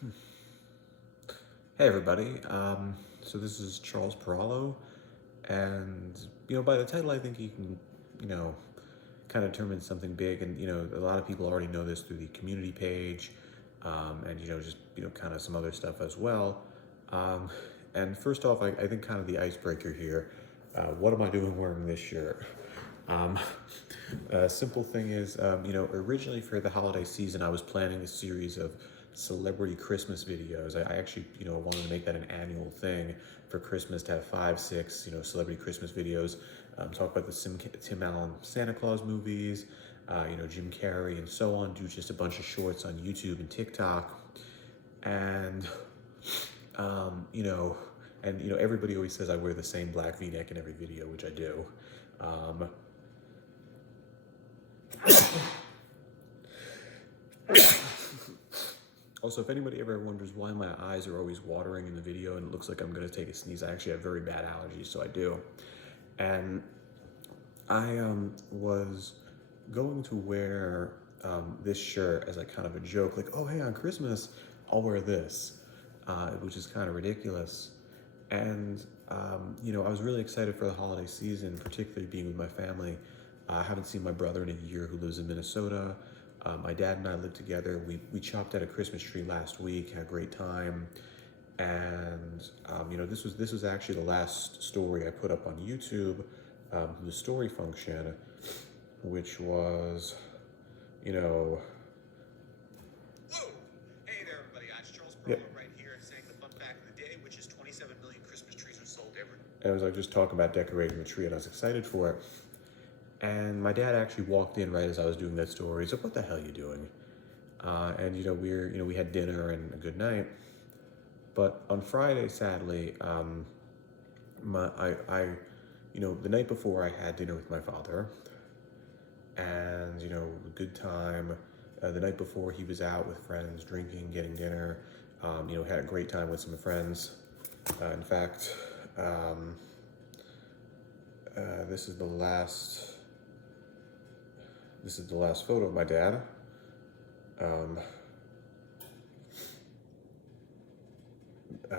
Hey everybody, so this is Charles Perallo, and by the title, I think you can, you know, kind of determine something big, and a lot of people already know this through the community page, and just kind of some other stuff as well. Um, and first off, I think kind of the icebreaker here. What am I doing wearing this shirt? Um, a simple thing is, originally for the holiday season, I was planning a series of celebrity Christmas videos. I actually, wanted to make that an annual thing for Christmas to have five, six, celebrity Christmas videos. Talk about the Tim Allen Santa Claus movies, Jim Carrey and so on. Do just a bunch of shorts on YouTube and TikTok, and you know, everybody always says I wear the same black V-neck in every video, which I do. Um, Also, if anybody ever wonders why my eyes are always watering in the video and it looks like I'm gonna take a sneeze, I actually have very bad allergies, so I do. And I was going to wear this shirt as like kind of a joke, like, oh hey, on Christmas I'll wear this, which is kind of ridiculous. And I was really excited for the holiday season, particularly being with my family. I haven't seen my brother in a year who lives in Minnesota. My dad and I live together. We chopped at a Christmas tree last week, had a great time. And this was actually the last story I put up on YouTube, the story function, which was, you know, Whoa! Hey there, everybody. It's Charles yeah. Peralta right here saying the fun fact of the day, which is 27 million Christmas trees are sold every. I was like just talking about decorating the tree, and I was excited for it. And my dad actually walked in right as I was doing that story. He's like, "What the hell are you doing?" And we had dinner and a good night. But on Friday, sadly, the night before I had dinner with my father, and a good time. The night before he was out with friends, drinking, getting dinner. Had a great time with some friends. In fact, um, this is the last. This is the last photo of my dad. Um, uh,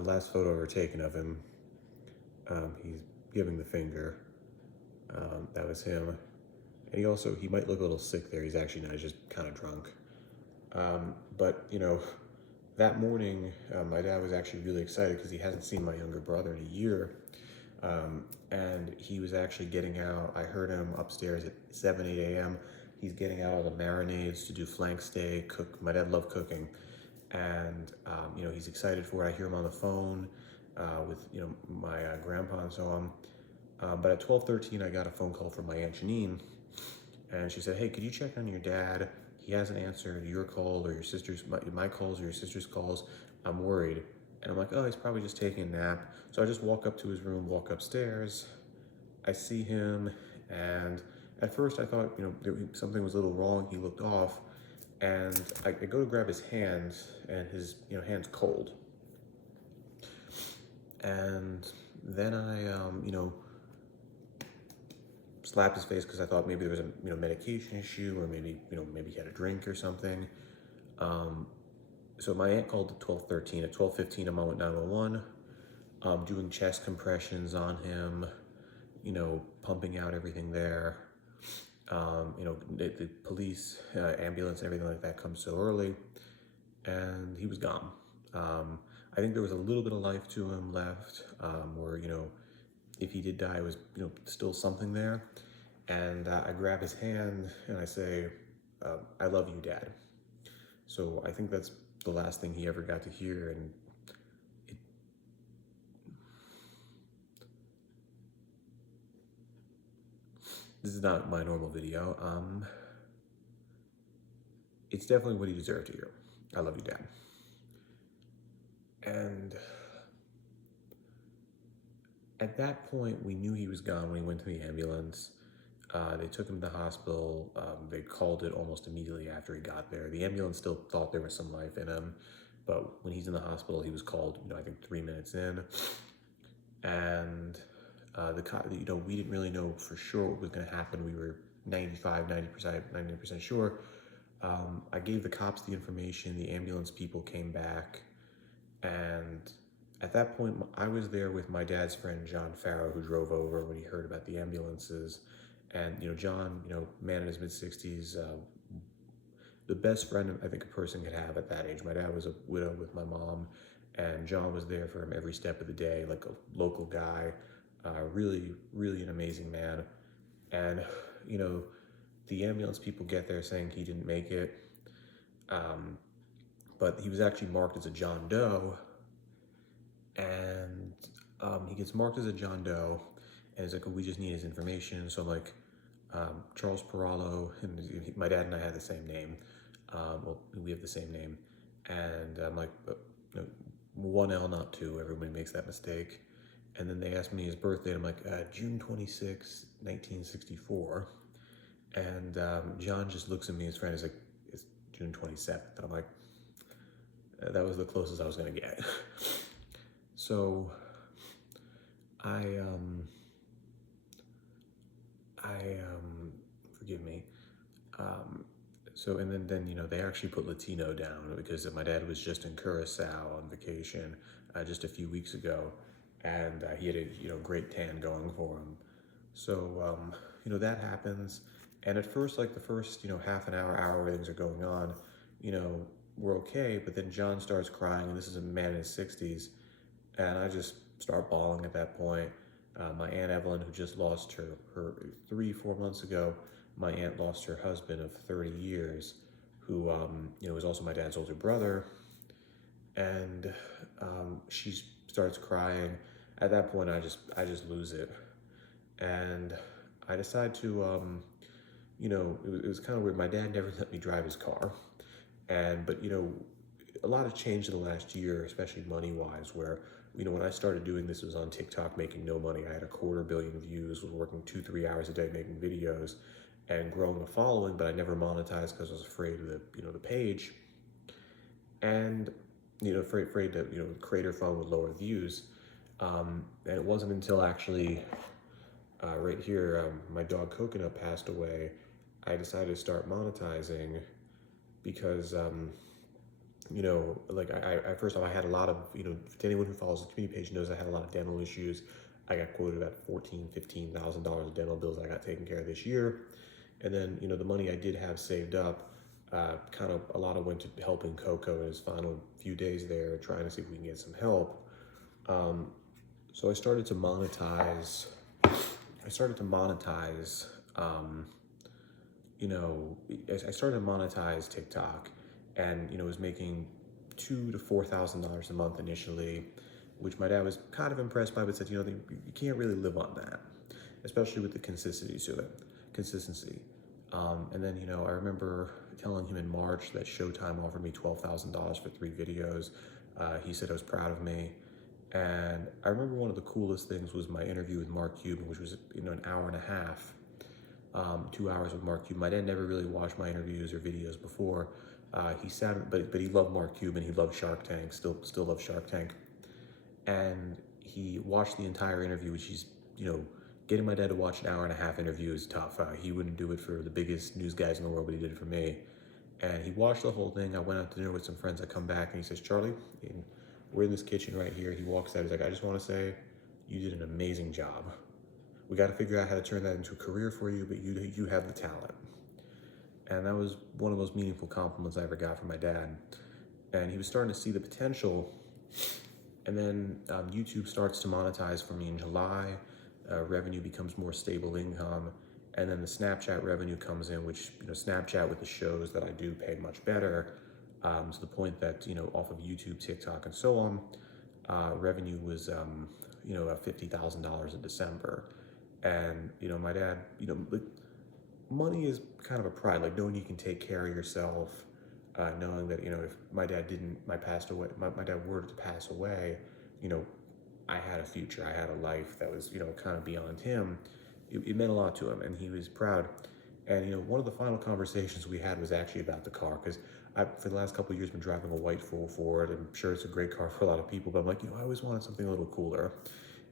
Last photo ever taken of him. He's giving the finger. That was him. And he might look a little sick there. He's actually not, he's just kind of drunk. But that morning, my dad was actually really excited because he hasn't seen my younger brother in a year. And he was actually getting out. I heard him upstairs at 7, 8 a.m. He's getting out all the marinades to do flank steak, cook. My dad loved cooking. And, he's excited for it. I hear him on the phone with, my grandpa and so on. But at 12:13, I got a phone call from my Aunt Janine. And she said, hey, could you check on your dad? He hasn't answered your call or your sister's, my calls or your sister's calls. I'm worried. And I'm like, oh, he's probably just taking a nap. So I just walk up to his room, walk upstairs. I see him, and at first I thought, something was a little wrong. He looked off, and I go to grab his hand, and his, hand's cold. And then I, slapped his face because I thought maybe there was a, medication issue, or maybe he had a drink or something. So my aunt called at 12:13. At 12:15, I'm on with 911, doing chest compressions on him, pumping out everything there. The police, ambulance, everything like that comes so early, and he was gone. I think there was a little bit of life to him left, where, if he did die, it was, still something there. And I grab his hand and I say, I love you, Dad. So I think that's the last thing he ever got to hear. And this is not my normal video. It's definitely what he deserved to hear. I love you, Dad. And at that point, we knew he was gone when he went to the ambulance. They took him to the hospital. They called it almost immediately after he got there. The ambulance still thought there was some life in him, but when he's in the hospital, he was called, I think 3 minutes in. And we didn't really know for sure what was going to happen. We were 90% sure. I gave the cops the information. The ambulance people came back, and at that point, I was there with my dad's friend John Farrow, who drove over when he heard about the ambulances. And John, man in his mid 60s, the best friend I think a person could have at that age. My dad was a widow with my mom, and John was there for him every step of the day, like a local guy, really, really an amazing man. And the ambulance people get there saying he didn't make it, but he was actually marked as a John Doe, and he gets marked as a John Doe, and it's like, we just need his information. So I'm like, Charles Perallo, and my dad and I had the same name. Well, we have the same name, and I'm like, one L, not two. Everybody makes that mistake. And then they asked me his birthday. And I'm like, June 26, 1964. And John just looks at me. His friend is like, it's June 27th. And I'm like, that was the closest I was gonna get. So forgive me. So, and then they actually put Latino down because my dad was just in Curacao on vacation just a few weeks ago, and he had a great tan going for him. So that happens, and at first, like the first half an hour where things are going on, we're okay. But then John starts crying, and this is a man in his 60s, and I just start bawling at that point. My Aunt Evelyn, who just lost her 3-4 months ago, my aunt lost her husband of 30 years, who was also my dad's older brother, and she starts crying. At that point, I just lose it, and I decide to it was kind of weird. My dad never let me drive his car, but a lot has changed in the last year, especially money-wise, where when I started doing this, it was on TikTok, making no money. I had 250 million views, was working 2-3 hours a day making videos and growing a following, but I never monetized because I was afraid of the page, and afraid that creator phone would lower views. And it wasn't until actually right here, my dog Coconut passed away, I decided to start monetizing because like I first off, I had a lot of, to anyone who follows the community page knows I had a lot of dental issues. I got quoted about $14,000-15,000 of dental bills I got taken care of this year. And then, the money I did have saved up, kind of a lot of went to helping Coco in his final few days there, trying to see if we can get some help. So I started to monetize, I started to monetize TikTok, and was making $2,000 to $4,000 a month initially, which my dad was kind of impressed by, but said, you can't really live on that, especially with the consistency to it. And then I remember telling him in March that Showtime offered me $12,000 for 3 videos. He said I was proud of me. And I remember one of the coolest things was my interview with Mark Cuban, which was an hour and a half, 2 hours with Mark Cuban. My dad never really watched my interviews or videos before. He sat, but he loved Mark Cuban. He loved Shark Tank. Still loves Shark Tank. And he watched the entire interview, which he's getting my dad to watch an hour and a half interview is tough. He wouldn't do it for the biggest news guys in the world, but he did it for me. And he watched the whole thing. I went out to dinner with some friends. I come back and he says, Charlie, we're in this kitchen right here. He walks out. He's like, I just want to say you did an amazing job. We got to figure out how to turn that into a career for you, but you have the talent. And that was one of the most meaningful compliments I ever got from my dad. And he was starting to see the potential. And then YouTube starts to monetize for me in July. Revenue becomes more stable income, and then the Snapchat revenue comes in, which Snapchat with the shows that I do pay much better, to the point that off of YouTube, TikTok, and so on, revenue was $50,000 in December. And my dad, money is kind of a pride, like knowing you can take care of yourself, knowing that if my dad were to pass away, I had a future, I had a life that was, kind of beyond him. It meant a lot to him, and he was proud. And, one of the final conversations we had was actually about the car, because for the last couple of years, been driving a white full Ford. I'm sure it's a great car for a lot of people, but I'm like, I always wanted something a little cooler.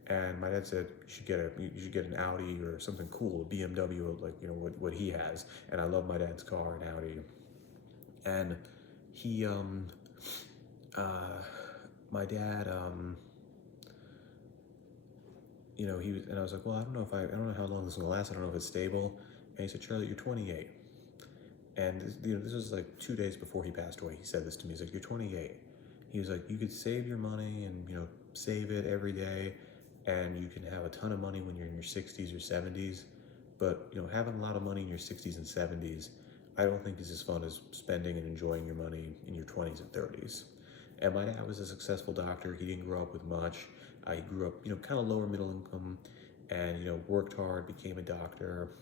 And my dad said you should get an Audi or something cool, a BMW, like what he has. And I love my dad's car, an Audi. And he my dad he was, and I was like, well, I don't know how long this is gonna last. I don't know if it's stable. And he said, Charlie, you're 28. And this was like 2 days before he passed away. He said this to me. He's like, you're 28. He was like, you could save your money and save it every day, and you can have a ton of money when you're in your 60s or 70s. But having a lot of money in your 60s and 70s, I don't think is as fun as spending and enjoying your money in your 20s and 30s. And my dad was a successful doctor. He didn't grow up with much. He grew up, kind of lower middle income, and worked hard, became a doctor,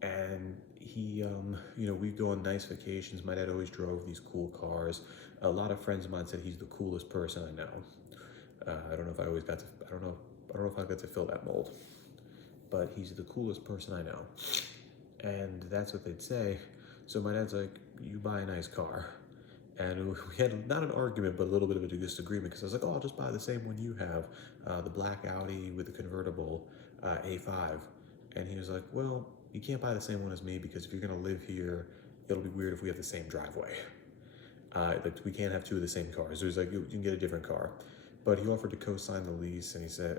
and he, we'd go on nice vacations. My dad always drove these cool cars. A lot of friends of mine said he's the coolest person I know. I don't know if I always got to. I don't know if I got to fill that mold, but he's the coolest person I know, and that's what they'd say. So my dad's like, "You buy a nice car." And we had not an argument, but a little bit of a disagreement because I was like, oh, I'll just buy the same one you have, the black Audi with the convertible A5. And he was like, well, you can't buy the same one as me because if you're going to live here, it'll be weird if we have the same driveway. Like we can't have two of the same cars. So he's like, you can get a different car. But he offered to co-sign the lease, and he said,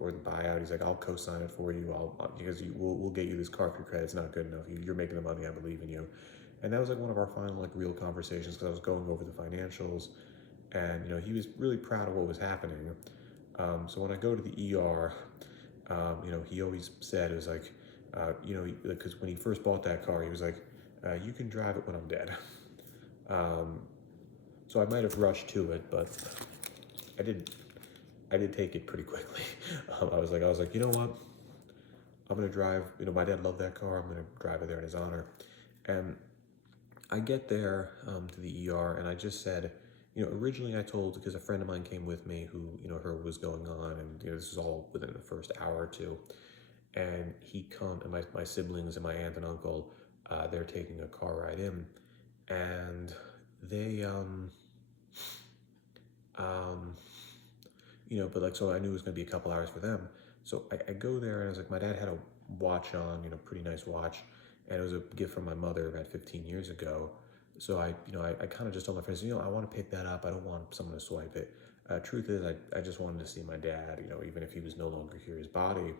or the buyout. He's like, I'll co-sign it for you. Because we'll get you this car if your credit's not good enough. You're making the money. I believe in you. And that was like one of our final real conversations because I was going over the financials, and he was really proud of what was happening. So when I go to the ER, he always said it was like, because when he first bought that car, he was like, you can drive it when I'm dead. So I might have rushed to it, but I did take it pretty quickly. I was like, you know what? I'm gonna drive. My dad loved that car. I'm gonna drive it there in his honor. And I get there to the ER, and I just said, originally I told, because a friend of mine came with me who, heard what was going on, and this was all within the first hour or two, and and my siblings and my aunt and uncle, they're taking a car ride in, and they, but so I knew it was gonna be a couple hours for them, so I go there, and I was like, my dad had a watch on, pretty nice watch, and it was a gift from my mother about 15 years ago. So I kind of just told my friends, I want to pick that up. I don't want someone to swipe it. Truth is, I just wanted to see my dad, even if he was no longer here, his body,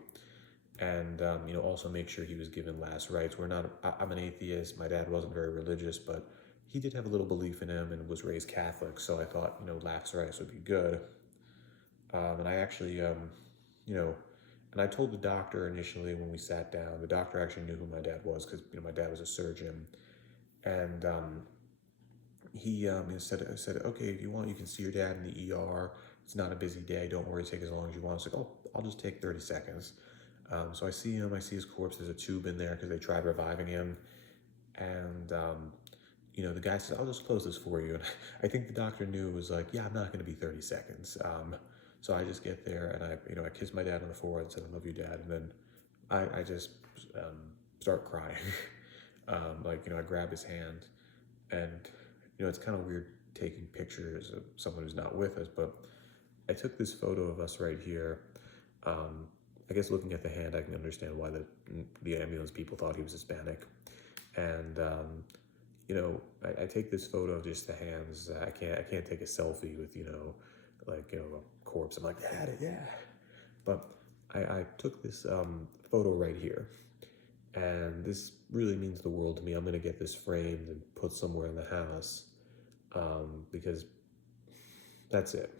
and also make sure he was given last rites. I'm an atheist. My dad wasn't very religious, but he did have a little belief in him and was raised Catholic. So I thought, last rites would be good. And I actually, and I told the doctor initially when we sat down. The doctor actually knew who my dad was because my dad was a surgeon, and he said, okay, if you want, you can see your dad in the ER. It's not a busy day. Don't worry, take as long as you want. I was like, oh, I'll just take 30 seconds. So I see him. I see his corpse. There's a tube in there because they tried reviving him, and the guy says, I'll just close this for you. And I think the doctor knew it was like, yeah, I'm not going to be 30 seconds. So I just get there, and I kiss my dad on the forehead and said, I love you, Dad. And then I just start crying. I grab his hand, and it's kind of weird taking pictures of someone who's not with us, but I took this photo of us right here. I guess looking at the hand, I can understand why the ambulance people thought he was Hispanic. And I take this photo of just the hands. I can't take a selfie with a corpse. I'm like, yeah. But I took this photo right here, and this really means the world to me. I'm gonna get this framed and put somewhere in the house, because that's it.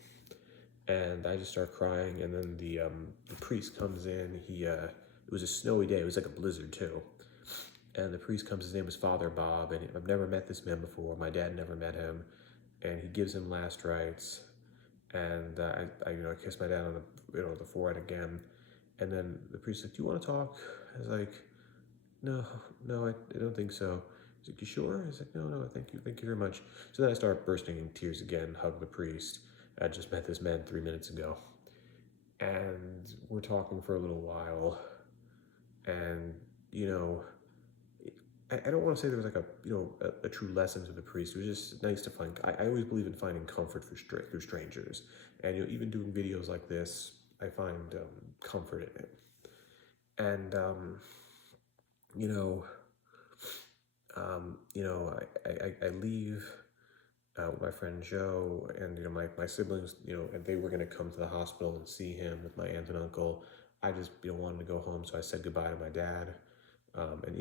And I just start crying, and then the priest comes in. It was a snowy day. It was like a blizzard too. And the priest comes. His name was Father Bob, and I've never met this man before. My dad never met him, and he gives him last rites. And I kiss my dad on the forehead again, and then the priest said, "Do you want to talk?" I was like, "No, I don't think so." He's like, "You sure?" I was like, "No, thank you very much." So then I start bursting in tears again, hug the priest. I just met this man 3 minutes ago, and we're talking for a little while, and I don't want to say there was a true lesson to the priest. It was just nice to find. I always believe in finding comfort through strangers, and even doing videos like this, I find comfort in it. And you know, I leave with my friend Joe, and my siblings, and they were gonna come to the hospital and see him with my aunt and uncle. I just wanted to go home, so I said goodbye to my dad. And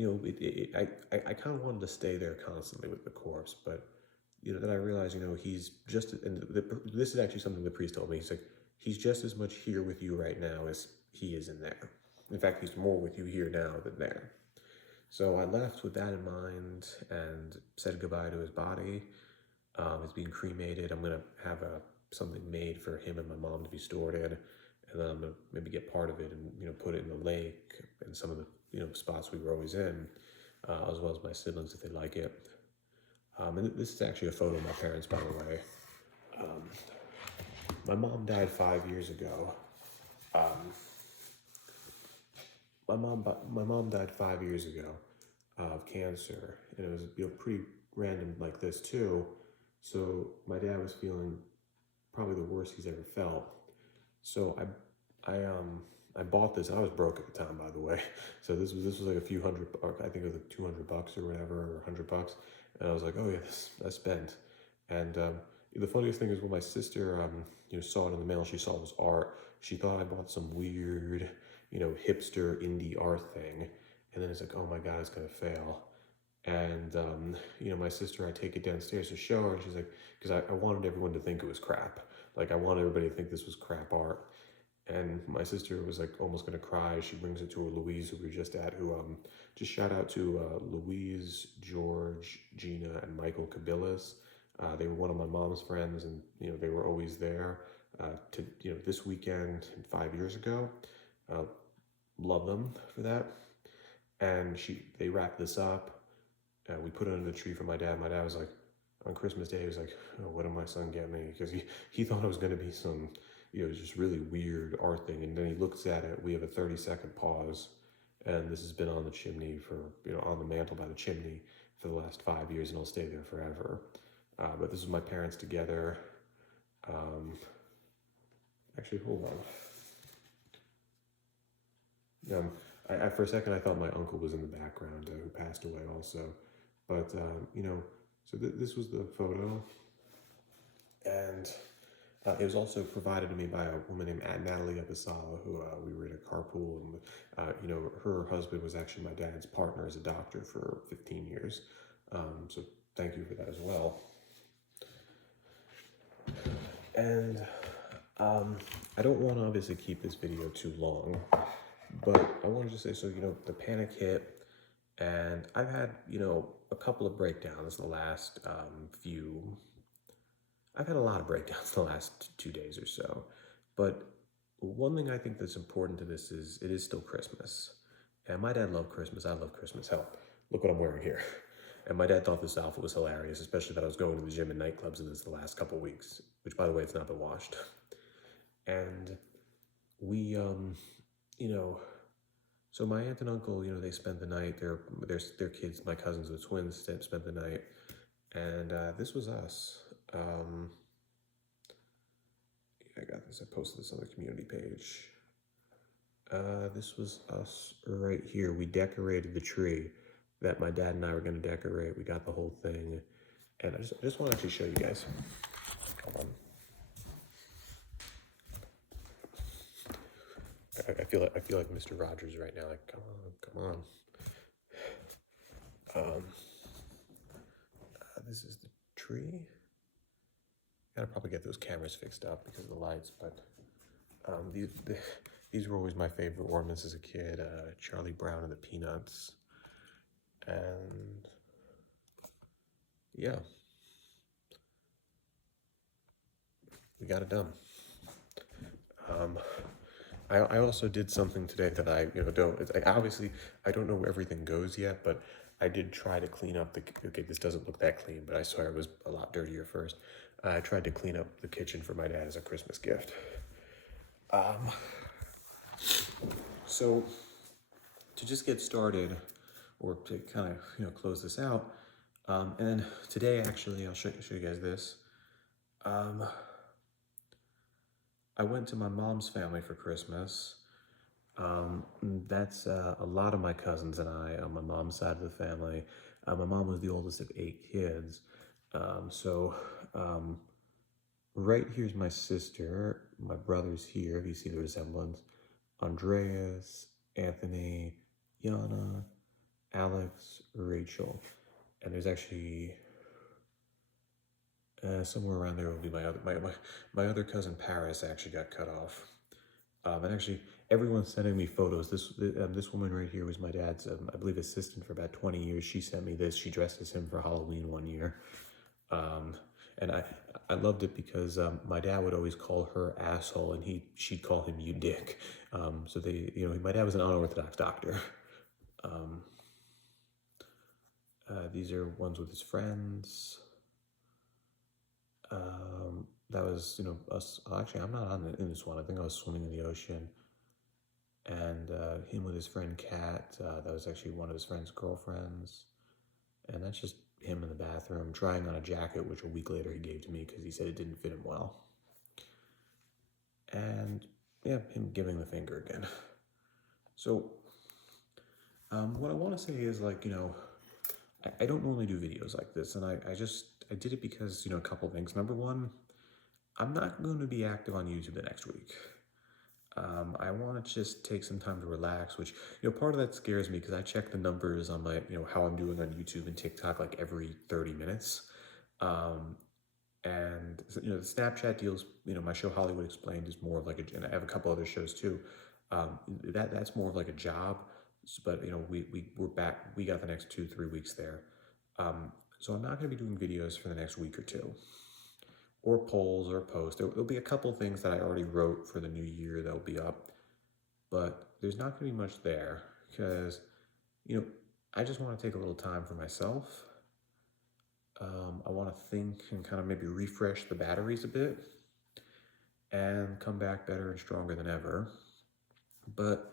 I kind of wanted to stay there constantly with the corpse, but then I realized, he's just, and this is actually something the priest told me. He's like, he's just as much here with you right now as he is in there. In fact, he's more with you here now than there. So I left with that in mind and said goodbye to his body. It's being cremated. I'm gonna have something made for him and my mom to be stored in, and then I'm gonna maybe get part of it and put it in the lake and some of the spots we were always in, as well as my siblings if they like it. And this is actually a photo of my parents, by the way. My mom died 5 years ago. My mom died 5 years ago of cancer, and it was pretty random like this too. So my dad was feeling probably the worst he's ever felt. So I bought this. I was broke at the time, by the way. So this was like a few hundred, or I think it was like $200 or whatever, or $100. And I was like, oh yeah, that's spent. And the funniest thing is when my sister saw it in the mail, she saw it was art. She thought I bought some weird, hipster indie art thing. And then it's like, oh my God, it's gonna fail. And my sister, I take it downstairs to show her, and she's like, because I wanted everyone to think it was crap. Like I wanted everybody to think this was crap art. And my sister was like almost gonna cry. She brings it to her Louise, who we were just at, who just shout out to Louise, George, Gina, and Michael Kabilas. They were one of my mom's friends, and they were always there. To this weekend 5 years ago, love them for that. And they wrapped this up. We put it under the tree for my dad. My dad was like, on Christmas Day, he was like, oh, what did my son get me? Because he thought it was going to be some, just really weird art thing. And then he looks at it. We have a 30-second pause. And this has been on the chimney on the mantle by the chimney for the last 5 years, and it'll stay there forever. But this is my parents together. Actually, hold on. For a second, I thought my uncle was in the background, who passed away also. But, so this was the photo. And it was also provided to me by a woman named Natalie Episala, who we were in a carpool. And, her husband was actually my dad's partner as a doctor for 15 years. So thank you for that as well. And I don't want to obviously keep this video too long, but I wanted to say, so, the panic hit, and I've had, a couple of breakdowns the last I've had a lot of breakdowns the last 2 days or so. But one thing I think that's important to this is it is still Christmas. And my dad loved Christmas. I love Christmas. Hell, look what I'm wearing here. And my dad thought this outfit was hilarious, especially that I was going to the gym and nightclubs in this the last couple weeks, which, by the way, it's not been washed. And we, so my aunt and uncle, they spent the night. Their kids, my cousins, the twins, spent the night. And this was us. I got this. I posted this on the community page. This was us right here. We decorated the tree that my dad and I were going to decorate. We got the whole thing. And I just want to actually show you guys. Hold on. I feel like Mr. Rogers right now. Like, come on. This is the tree. Gotta probably get those cameras fixed up because of the lights, but these were always my favorite ornaments as a kid. Charlie Brown and the Peanuts, and yeah, we got it done. I also did something today that I obviously I don't know where everything goes yet, but I did try to clean up okay, this doesn't look that clean, but I swear it was a lot dirtier first. I tried to clean up the kitchen for my dad as a Christmas gift. So to just get started, or to kind of close this out, and today actually I'll show you guys this. I went to my mom's family for Christmas. That's a lot of my cousins and I on my mom's side of the family. My mom was the oldest of 8 kids. So right here's my sister. My brother's here, if you see the resemblance. Andreas, Anthony, Yana, Alex, Rachel. And there's actually somewhere around there will be my other cousin Paris actually got cut off. And actually, everyone's sending me photos. This woman right here was my dad's, I believe, assistant for about 20 years. She sent me this. She dressed as him for Halloween one year, um, and I loved it because my dad would always call her asshole, and she'd call him you dick. So my dad was an unorthodox doctor. Um, these are ones with his friends. That was, us. Actually, I'm not in this one. I think I was swimming in the ocean, and him with his friend Kat. That was actually one of his friend's girlfriends, and that's just him in the bathroom trying on a jacket, which a week later he gave to me because he said it didn't fit him well. And yeah, him giving the finger again. So, what I want to say is I don't normally do videos like this, and I did it because a couple things. Number one, I'm not going to be active on YouTube the next week. I want to just take some time to relax, which, part of that scares me because I check the numbers on my, how I'm doing on YouTube and TikTok like every 30 minutes. And, the Snapchat deals, my show Hollywood Explained is more of and I have a couple other shows too. That's more of like a job, but, we're back, we got the next 2-3 weeks there. So I'm not going to be doing videos for the next week or two, or polls or posts. There'll be a couple things that I already wrote for the new year that'll be up, but there's not going to be much there because, I just want to take a little time for myself. I want to think and kind of maybe refresh the batteries a bit and come back better and stronger than ever. But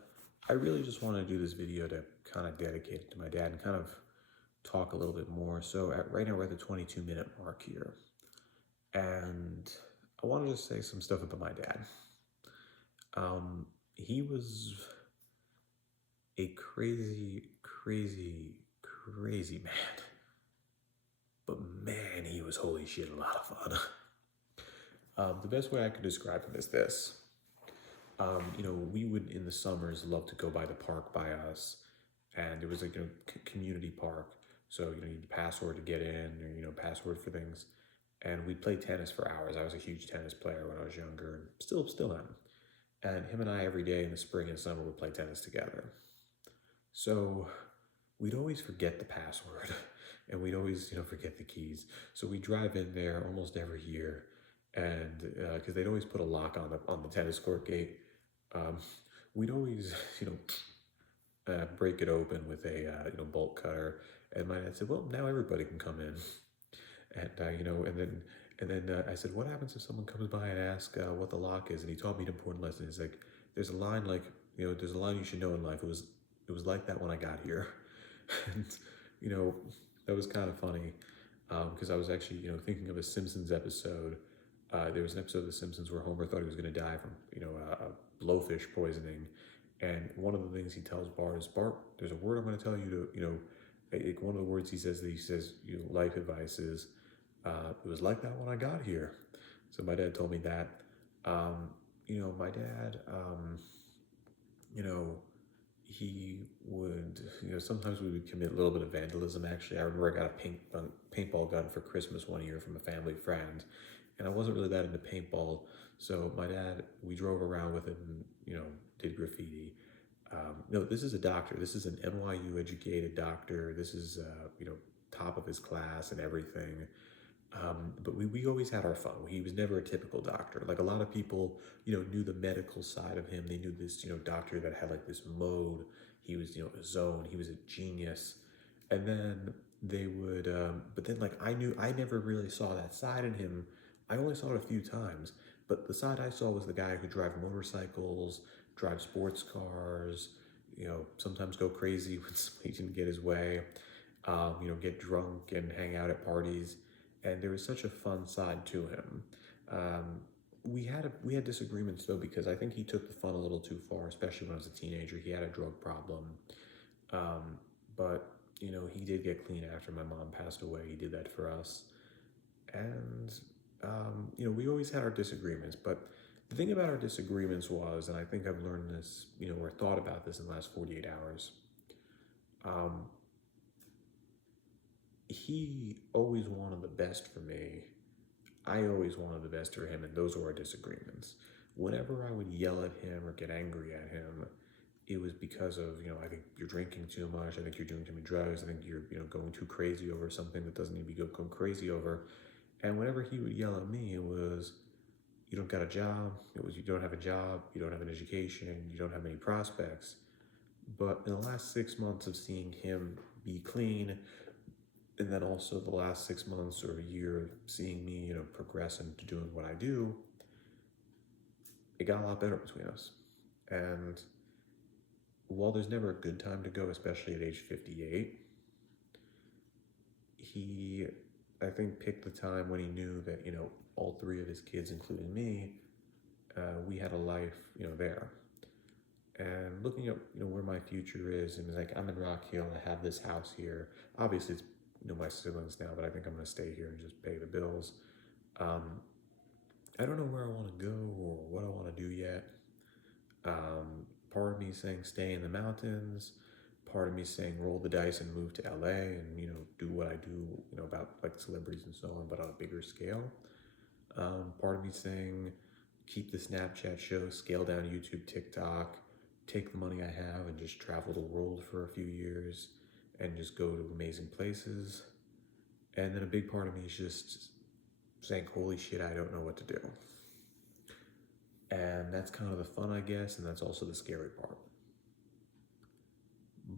I really just want to do this video to kind of dedicate it to my dad and kind of talk a little bit more. So right now we're at the 22-minute mark here. And I want to just say some stuff about my dad. He was a crazy, crazy, crazy man. But man, he was holy shit a lot of fun. The best way I could describe him is this. We would in the summers love to go by the park by us, and it was like community park. So you need a password to get in, or password for things. And we'd play tennis for hours. I was a huge tennis player when I was younger, and still am. And him and I every day in the spring and summer would play tennis together. So we'd always forget the password, and we'd always forget the keys. So we drive in there almost every year, and because they'd always put a lock on the tennis court gate, we'd always break it open with a bolt cutter. And my dad said, "Well, now everybody can come in." And and then I said, "What happens if someone comes by and asks what the lock is?" And he taught me an important lesson. He's like, "There's a line there's a line you should know in life. It was like that when I got here." And that was kind of funny because I was actually thinking of a Simpsons episode. There was an episode of The Simpsons where Homer thought he was going to die from blowfish poisoning, and one of the things he tells Bart is, "Bart, there's a word I'm going to tell you to one of the words he says life advice is, it was like that when I got here." So my dad told me that. My dad, he would, sometimes we would commit a little bit of vandalism. Actually, I remember I got a paintball gun for Christmas one year from a family friend, and I wasn't really that into paintball. So my dad, we drove around with it and, did graffiti. No, this is a doctor. This is an NYU educated doctor. This is, top of his class and everything. But we always had our fun. He was never a typical doctor. Like a lot of people, knew the medical side of him. They knew this, doctor that had like this mode. He was, a zone. He was a genius. And then they would, but then I never really saw that side in him. I only saw it a few times. But the side I saw was the guy who drive motorcycles, drive sports cars, sometimes go crazy when somebody didn't get his way, get drunk and hang out at parties. And there was such a fun side to him. we had disagreements though, because I think he took the fun a little too far, especially when I was a teenager. He had a drug problem, um, but you know he did get clean after my mom passed away. He did that for us, and you know we always had our disagreements. But the thing about our disagreements was, and I think I've learned this, you know, or thought about this in the last 48 hours. Um, he always wanted the best for me. I always wanted the best for him, and those were our disagreements. Whenever I would yell at him or get angry at him, it was because of, you know, I think you're drinking too much, I think you're doing too many drugs, I think you're, you know, going too crazy over something that doesn't need to be going crazy over. And whenever he would yell at me, it was, you don't got a job, it was, you don't have a job, you don't have an education, you don't have any prospects. But in the last 6 months of seeing him be clean, and then also the last 6 months or a year seeing me, you know, progress into doing what I do, it got a lot better between us. And while there's never a good time to go, especially at age 58, he, I think, picked the time when he knew that, you know, all three of his kids, including me, we had a life, you know, there. And looking at, you know, where my future is, and like, I'm in Rock Hill, I have this house here. Obviously, it's, you know, my siblings now, but I think I'm gonna stay here and just pay the bills. I don't know where I want to go or what I want to do yet. Part of me saying stay in the mountains, part of me saying roll the dice and move to LA and, you know, do what I do, you know, about like celebrities and so on, but on a bigger scale. Part of me saying keep the Snapchat show, scale down YouTube, TikTok, take the money I have and just travel the world for a few years and just go to amazing places. And then a big part of me is just saying, holy shit, I don't know what to do. And that's kind of the fun, I guess, and that's also the scary part.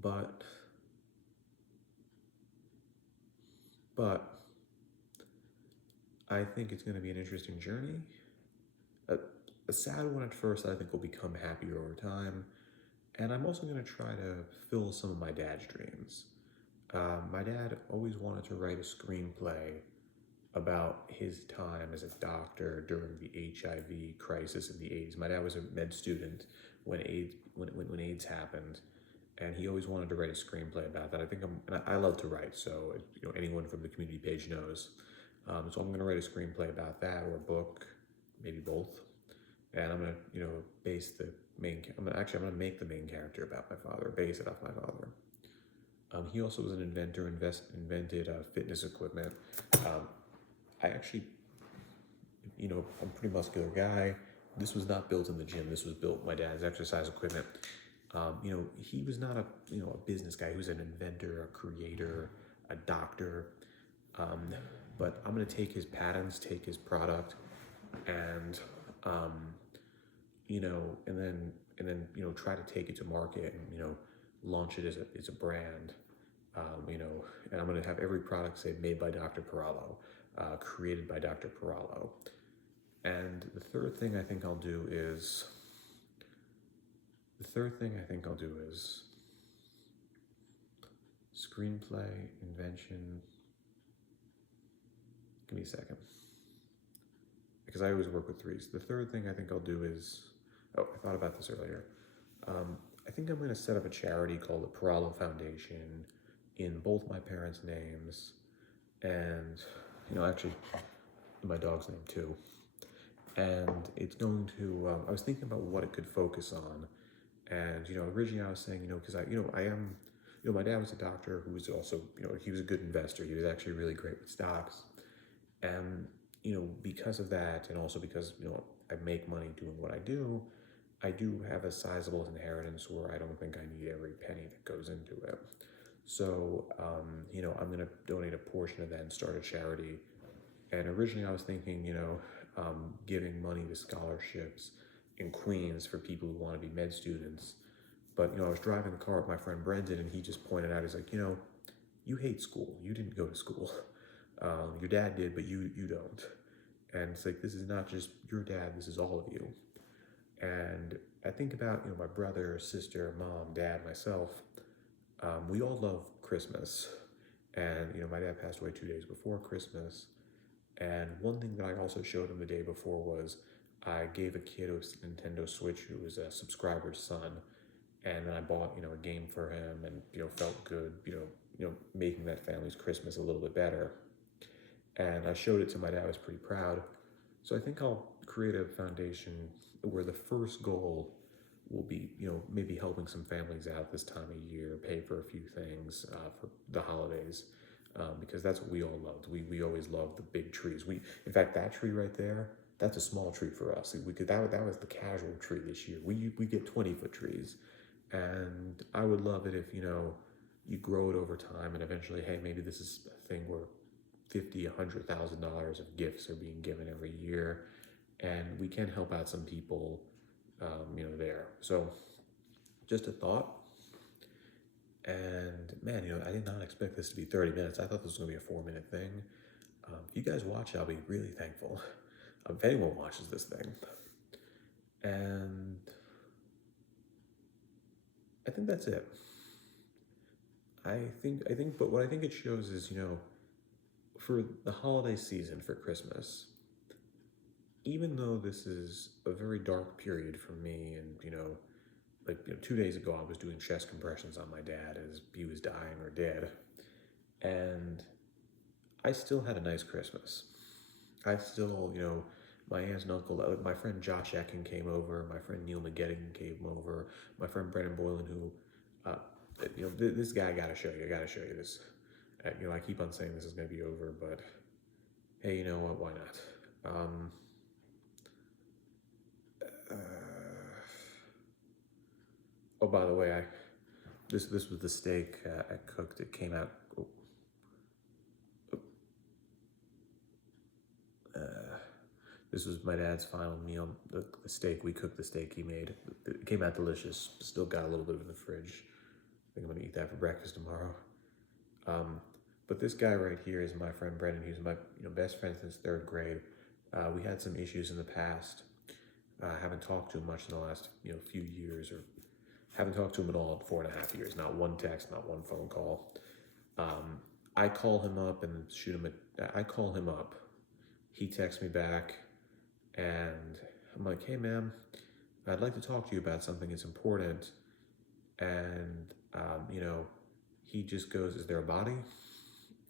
But I think it's going to be an interesting journey. A sad one at first that I think will become happier over time. And I'm also going to try to fill some of my dad's dreams. My dad always wanted to write a screenplay about his time as a doctor during the HIV crisis in the 80s. My dad was a med student when AIDS happened, and he always wanted to write a screenplay about that. And I love to write, so you know anyone from the community page knows. So I'm going to write a screenplay about that, or a book, maybe both. And I'm going to, you know, base the main. I'm going to make the main character about my father, base it off my father. He also was an inventor, invented fitness equipment. I actually, you know, I'm a pretty muscular guy. This was not built in the gym. This was built my dad's exercise equipment. You know, he was not a, you know, a business guy. He was an inventor, a creator, a doctor. But I'm gonna take his patents, take his product, and you know, and then you know, try to take it to market and, you know, launch it as a brand. You know, and I'm gonna have every product say made by Dr. Perallo, created by Dr. Perallo. And the third thing I think I'll do is screenplay, invention. Give me a second, because I always work with threes. The third thing I think I'll do is, oh, I thought about this earlier. I think I'm going to set up a charity called the Perallo Foundation in both my parents' names, and, you know, actually in my dog's name too. And it's going to, I was thinking about what it could focus on. And, you know, originally I was saying, you know, because I am, you know, my dad was a doctor who was also, you know, he was a good investor. He was actually really great with stocks. And, you know, because of that, and also because, you know, I make money doing what I do have a sizable inheritance where I don't think I need every penny that goes into it. So, you know, I'm going to donate a portion of that and start a charity. And originally I was thinking, you know, giving money to scholarships in Queens for people who want to be med students. But, you know, I was driving the car with my friend Brendan, and he just pointed out, he's like, you know, you hate school. You didn't go to school. Your dad did, but you don't. And it's like, this is not just your dad, this is all of you. And I think about, you know, my brother, sister, mom, dad, myself. We all love Christmas. And, you know, my dad passed away 2 days before Christmas. And one thing that I also showed him the day before was I gave a kid a Nintendo Switch who was a subscriber's son, and then I bought a game for him, and felt good, making that family's Christmas a little bit better. And I showed it to my dad. I was pretty proud. So I think I'll create a foundation where the first goal will be, maybe helping some families out this time of year, pay for a few things for the holidays, because that's what we all loved. We always loved the big trees. In fact, that tree right there, that's a small tree for us. That was the casual tree this year. We get 20-foot trees, and I would love it if you grow it over time, and eventually, hey, maybe this is a thing where $50,000-$100,000 of gifts are being given every year, and we can help out some people, there. So just a thought. And man, I did not expect this to be 30 minutes. I thought this was going to be a 4-minute thing. If you guys watch it, I'll be really thankful. If anyone watches this thing. And I think that's it. But what I think it shows is, for the holiday season, for Christmas, even though this is a very dark period for me, and 2 days ago I was doing chest compressions on my dad as he was dying or dead, and I still had a nice Christmas. I still, my aunts and uncle, my friend Josh Ekin came over, my friend Neil McGettigan came over, my friend Brennan Boylan, who, this guy I gotta show you this. I keep on saying this is gonna be over, but hey, you know what? Why not? Oh, by the way, this was the steak I cooked. It came out. This was my dad's final meal. The steak we cooked, the steak he made. It came out delicious. Still got a little bit of it in the fridge. I think I'm gonna eat that for breakfast tomorrow. But this guy right here is my friend Brendan. He's my best friend since 3rd grade. We had some issues in the past. Haven't talked to him much in the last few years, or haven't talked to him at all in 4.5 years. Not one text, not one phone call. I call him up and shoot him. I call him up. He texts me back, and I'm like, "Hey, man, I'd like to talk to you about something. It's important." And he just goes, "Is there a body?"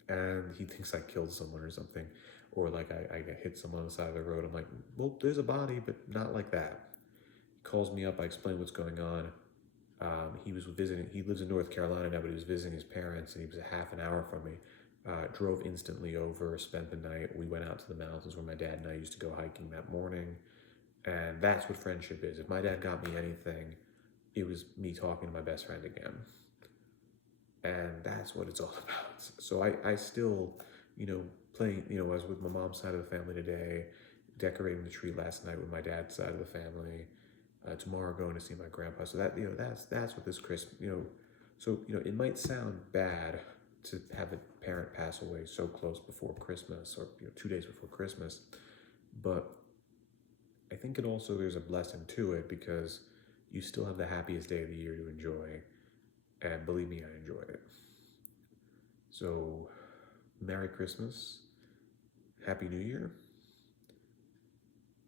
And he thinks I killed someone or something, or like I hit someone on the side of the road. I'm like, "Well, there's a body, but not like that." He calls me up. I explain what's going on. He was visiting. He lives in North Carolina now, but he was visiting his parents, and he was a half an hour from me. Drove instantly over, spent the night. We went out to the mountains where my dad and I used to go hiking that morning. And that's what friendship is. If my dad got me anything, it was me talking to my best friend again. And that's what it's all about. So I still, playing, I was with my mom's side of the family today, decorating the tree last night with my dad's side of the family. Tomorrow going to see my grandpa. So that, that's what this Christmas, so, it might sound bad to have a parent pass away so close before Christmas, or 2 days before Christmas, but I think there's a blessing to it, because you still have the happiest day of the year to enjoy, and believe me, I enjoyed it. So, Merry Christmas, Happy New Year.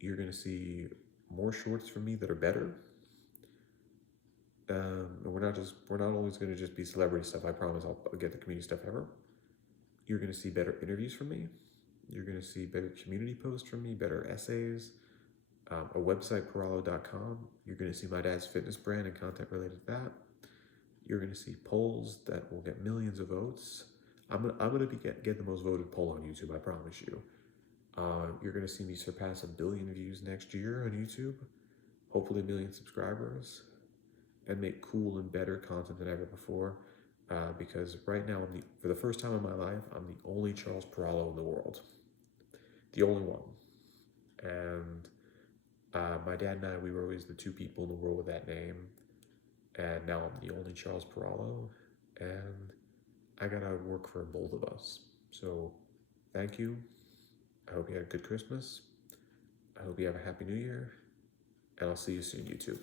You're gonna see more shorts from me that are better. We're not always going to just be celebrity stuff. I promise I'll get the community stuff ever. You're going to see better interviews from me. You're going to see better community posts from me, better essays, a website, Paralo.com. You're going to see my dad's fitness brand and content related to that. You're going to see polls that will get millions of votes. I'm going to get the most voted poll on YouTube, I promise you. You're going to see me surpass 1 billion views next year on YouTube. Hopefully 1 million subscribers. And make cool and better content than ever before, because right now, for the first time in my life, I'm the only Charles Paralo in the world, the only one. And my dad and I, we were always the 2 people in the world with that name, and now I'm the only Charles Paralo, and I gotta work for both of us. So, thank you. I hope you had a good Christmas. I hope you have a Happy New Year, and I'll see you soon, YouTube.